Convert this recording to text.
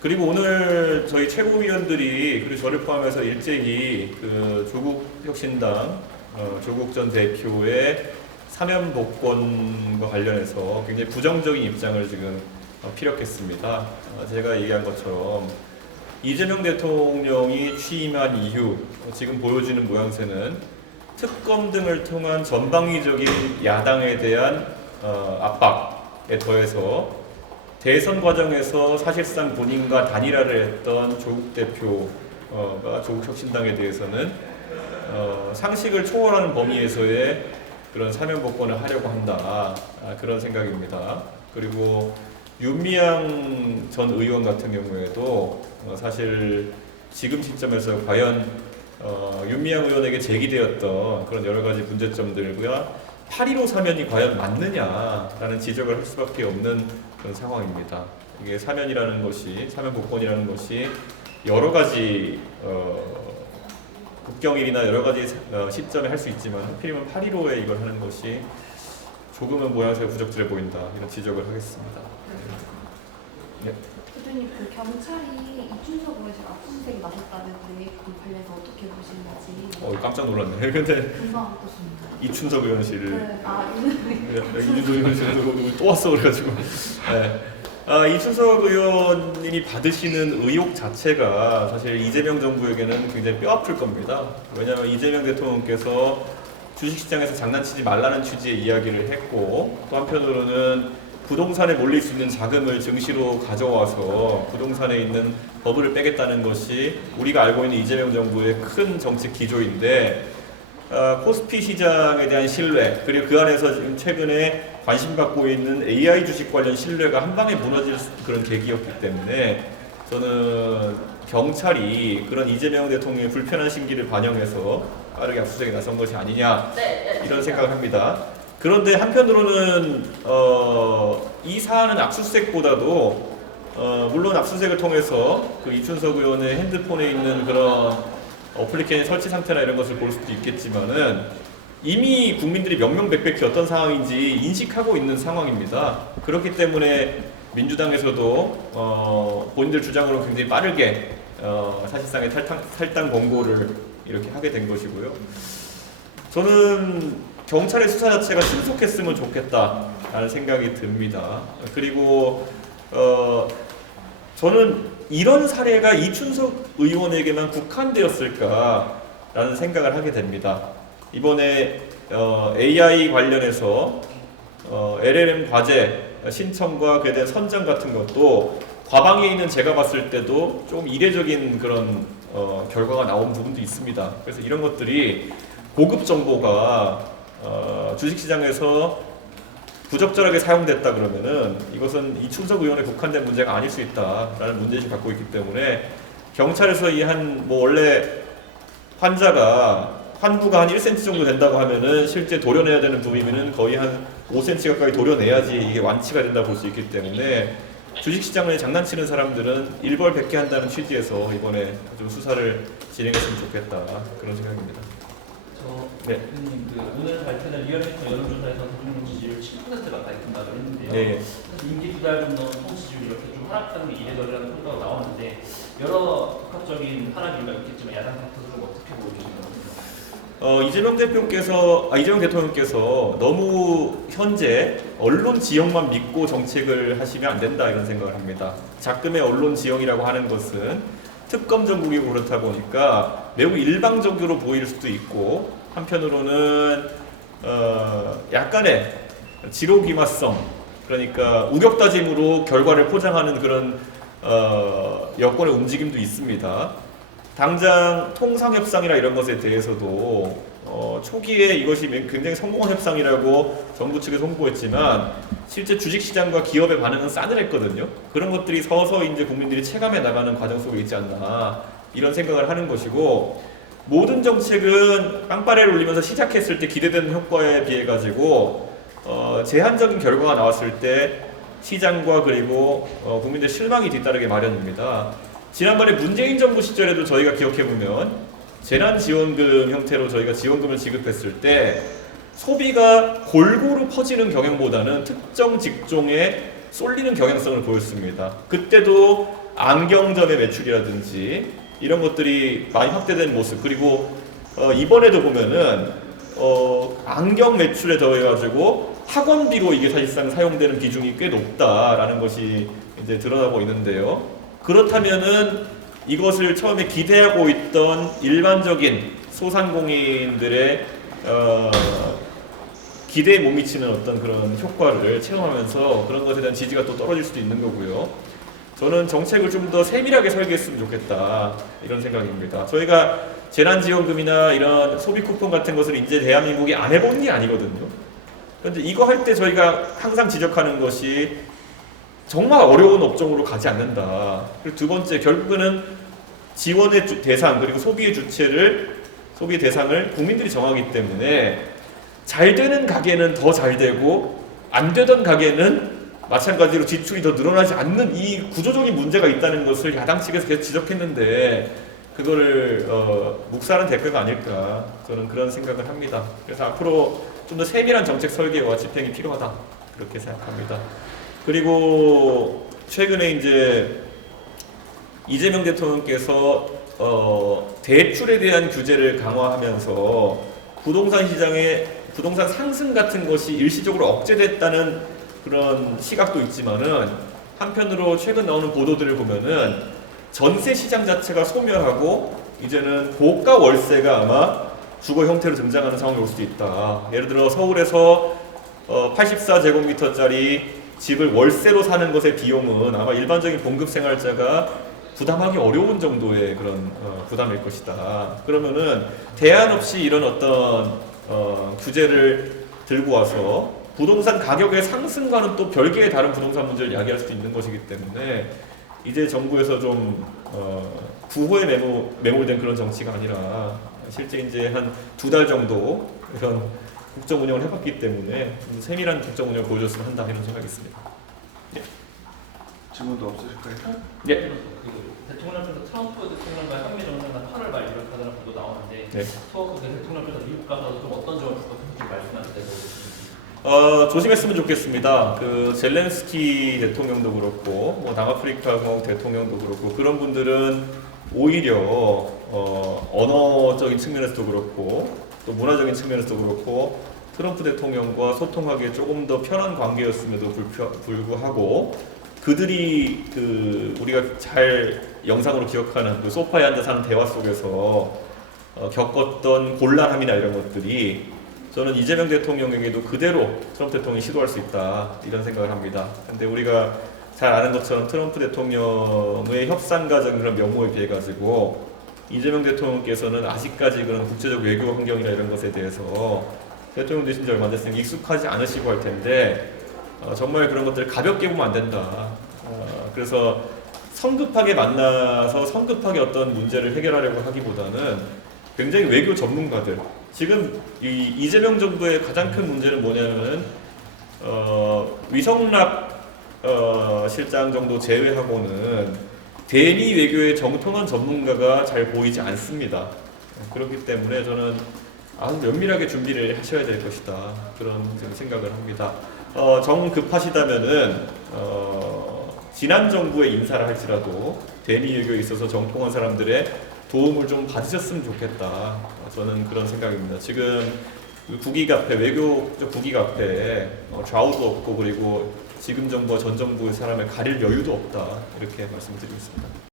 그리고 오늘 저희 최고위원들이 그리고 저를 포함해서 일제히 그 조국혁신당 조국 전 대표의 사면 복권과 관련해서 굉장히 부정적인 입장을 지금 피력했습니다. 제가 얘기한 것처럼 이재명 대통령이 취임한 이후 지금 보여지는 모양새는 특검 등을 통한 전방위적인 야당에 대한 압박에 더해서 대선 과정에서 사실상 본인과 단일화를 했던 조국 대표가 조국혁신당에 대해서는 상식을 초월하는 범위에서의 그런 사면 복권을 하려고 한다, 그런 생각입니다. 그리고 윤미향 전 의원 같은 경우에도 사실 지금 시점에서 과연 윤미향 의원에게 제기되었던 그런 여러 가지 문제점들과 8.15 사면이 과연 맞느냐라는 지적을 할 수밖에 없는 그런 상황입니다. 이게 사면이라는 것이, 사면 복권이라는 것이 여러 가지 국경일이나 여러 가지 시점에 할 수 있지만 하필이면 8.15에 이걸 하는 것이 조금은 모양새가 부적절해 보인다, 이런 지적을 하겠습니다. 네. 대표님, 그 경찰이 이준석 의원실 압수수색이 나섰다는데 그 관련해서 어떻게 보시는지. 깜짝 놀랐네. 근데 금방 어떻습니까? 이춘석 의원실을 네, 이준석 의원실을 또 왔어 그래가지고. 네. 이춘석 의원님이 받으시는 의혹 자체가 사실 이재명 정부에게는 굉장히 뼈아플 겁니다. 왜냐하면 이재명 대통령께서 주식시장에서 장난치지 말라는 취지의 이야기를 했고, 또 한편으로는 부동산에 몰릴 수 있는 자금을 증시로 가져와서 부동산에 있는 버블을 빼겠다는 것이 우리가 알고 있는 이재명 정부의 큰 정책 기조인데, 코스피 시장에 대한 신뢰, 그리고 그 안에서 지금 최근에 관심받고 있는 AI 주식 관련 신뢰가 한 방에 무너질 그런 계기였기 때문에 저는 경찰이 그런 이재명 대통령의 불편한 심기를 반영해서 빠르게 압수수색에 나선 것이 아니냐, 이런 생각을 합니다. 그런데 한편으로는 이 사안은 압수수색보다도 물론 압수수색을 통해서 그 이춘석 의원의 핸드폰에 있는 그런 어플리케이션 설치 상태나 이런 것을 볼 수도 있겠지만은 이미 국민들이 명명백백히 어떤 상황인지 인식하고 있는 상황입니다. 그렇기 때문에 민주당에서도 본인들 주장으로 굉장히 빠르게 사실상의 탈당 권고를 이렇게 하게 된 것이고요. 저는 경찰의 수사 자체가 신속했으면 좋겠다라는 생각이 듭니다. 그리고 저는 이런 사례가 이춘석 의원에게만 국한되었을까라는 생각을 하게 됩니다. 이번에 AI 관련해서 LLM 과제 신청과 그에 대한 선정 같은 것도 과방위에 있는 제가 봤을 때도 좀 이례적인 그런 결과가 나온 부분도 있습니다. 그래서 이런 것들이 고급 정보가 주식시장에서 부적절하게 사용됐다 그러면은 이것은 이춘석 의원에 국한된 문제가 아닐 수 있다라는 문제의식을 갖고 있기 때문에 경찰에서 원래 환부가 한 1cm 정도 된다고 하면은 실제 도려내야 되는 부위는 거의 한 5cm 가까이 도려내야지 이게 완치가 된다 볼 수 있기 때문에 주식시장을 장난치는 사람들은 일벌백계한다는 취지에서 이번에 좀 수사를 진행했으면 좋겠다, 그런 생각입니다. 대표님, 오늘 발표된 리얼미터 여론조사에서 대통령 지지율 7% 가까이 된다고 했는데요. 네. 사실 임기 2달 정도 통지율이 이렇게 좀 하락하는 게 이례적이라는 평가가 나오는데 여러 복합적인 하락 이유가 있겠지만 야당 탓으로 어떻게 보고 계신가요? 이재명 대통령께서 너무 현재 언론 지형만 믿고 정책을 하시면 안 된다, 이런 생각을 합니다. 작금의 언론 지형이라고 하는 것은 특검 정국이고 그렇다 보니까 매우 일방적으로 보일 수도 있고, 한편으로는 약간의 지로기마성, 그러니까 우격다짐으로 결과를 포장하는 그런 여권의 움직임도 있습니다. 당장 통상협상이나 이런 것에 대해서도 초기에 이것이 굉장히 성공한 협상이라고 정부 측에서 홍보했지만 실제 주식시장과 기업의 반응은 싸늘했거든요. 그런 것들이 서서 이제 국민들이 체감해 나가는 과정 속에 있지 않나, 이런 생각을 하는 것이고, 모든 정책은 빵빠레를 올리면서 시작했을 때 기대되는 효과에 비해 가지고 제한적인 결과가 나왔을 때 시장과 그리고 국민들 실망이 뒤따르게 마련입니다. 지난번에 문재인 정부 시절에도 저희가 기억해보면 재난지원금 형태로 저희가 지원금을 지급했을 때 소비가 골고루 퍼지는 경향보다는 특정 직종에 쏠리는 경향성을 보였습니다. 그때도 안경점의 매출이라든지 이런 것들이 많이 확대된 모습, 그리고 이번에도 보면은 안경 매출에 더해가지고 학원비로 이게 사실상 사용되는 비중이 꽤 높다라는 것이 이제 드러나고 있는데요. 그렇다면은 이것을 처음에 기대하고 있던 일반적인 소상공인들의 기대에 못 미치는 어떤 그런 효과를 체험하면서 그런 것에 대한 지지가 또 떨어질 수도 있는 거고요. 저는 정책을 좀 더 세밀하게 설계했으면 좋겠다 이런 생각입니다. 저희가 재난지원금이나 이런 소비 쿠폰 같은 것을 이제 대한민국이 안 해본 게 아니거든요. 그런데 이거 할 때 저희가 항상 지적하는 것이 정말 어려운 업종으로 가지 않는다. 그리고 두 번째, 결국은 지원의 대상 그리고 소비의 대상을 국민들이 정하기 때문에 잘 되는 가게는 더 잘 되고 안 되던 가게는 마찬가지로 지출이 더 늘어나지 않는 이 구조적인 문제가 있다는 것을 야당 측에서 계속 지적했는데 그거를 묵살한 대가가 아닐까, 저는 그런 생각을 합니다. 그래서 앞으로 좀 더 세밀한 정책 설계와 집행이 필요하다 그렇게 생각합니다. 그리고 최근에 이제 이재명 대통령께서 대출에 대한 규제를 강화하면서 부동산 시장의 부동산 상승 같은 것이 일시적으로 억제됐다는 그런 시각도 있지만은 한편으로 최근 나오는 보도들을 보면은 전세 시장 자체가 소멸하고 이제는 고가 월세가 아마 주거 형태로 등장하는 상황이 올 수도 있다. 예를 들어 서울에서 84제곱미터짜리 집을 월세로 사는 것의 비용은 아마 일반적인 봉급 생활자가 부담하기 어려운 정도의 그런 부담일 것이다. 그러면은 대안 없이 이런 어떤 규제를 들고 와서 부동산 가격의 상승과는 또 별개의 다른 부동산 문제를 야기할 수도 있는 것이기 때문에 이제 정부에서 좀 구호에 매몰된 그런 정치가 아니라 실제 이제 한 2달 정도 이런 국정 운영을 해봤기 때문에 좀 세밀한 국정 운영을 보여줬으면 한다 이런 생각이 있습니다. 예. 질문도 없으실까요? 예. 그 대통령께서 트럼프 대통령과 한미 정상과 8월 말 이렇게 하다는 보도 나오는데 네. 트럼프 대통령께서 미국 가서 좀 어떤 점을 좀 말씀하실 때도 조심했으면 좋겠습니다. 그 젤렌스키 대통령도 그렇고 뭐 남아프리카 공화국 대통령도 그렇고 그런 분들은 오히려 언어적인 측면에서도 그렇고 또 문화적인 측면에서도 그렇고 트럼프 대통령과 소통하기에 조금 더 편한 관계였음에도 불구하고 그들이 그 우리가 잘 영상으로 기억하는 그 소파에 앉아서 하는 대화 속에서 겪었던 곤란함이나 이런 것들이 저는 이재명 대통령에게도 그대로 트럼프 대통령이 시도할 수 있다 이런 생각을 합니다. 근데 우리가 잘 아는 것처럼 트럼프 대통령의 협상가적인 그런 면모에 비해 가지고 이재명 대통령께서는 아직까지 그런 국제적 외교 환경이나 이런 것에 대해서 대통령 되신 지 얼마 안 됐으니 익숙하지 않으시고 할 텐데 정말 그런 것들을 가볍게 보면 안 된다. 그래서 성급하게 만나서 성급하게 어떤 문제를 해결하려고 하기보다는 굉장히 외교 전문가들, 지금 이 이재명 정부의 가장 큰 문제는 뭐냐면은 위성락 실장 정도 제외하고는 대미 외교의 정통한 전문가가 잘 보이지 않습니다. 그렇기 때문에 저는 아주 면밀하게 준비를 하셔야 될 것이다 그런 생각을 합니다. 정급하시다면은 지난 정부의 인사를 할지라도 대미 외교에 있어서 정통한 사람들의 도움을 좀 받으셨으면 좋겠다. 저는 그런 생각입니다. 지금 국익 앞에 외교적 국익 앞에 좌우도 없고 그리고 지금 정부와 전 정부의 사람을 가릴 여유도 없다 이렇게 말씀드리고 있습니다.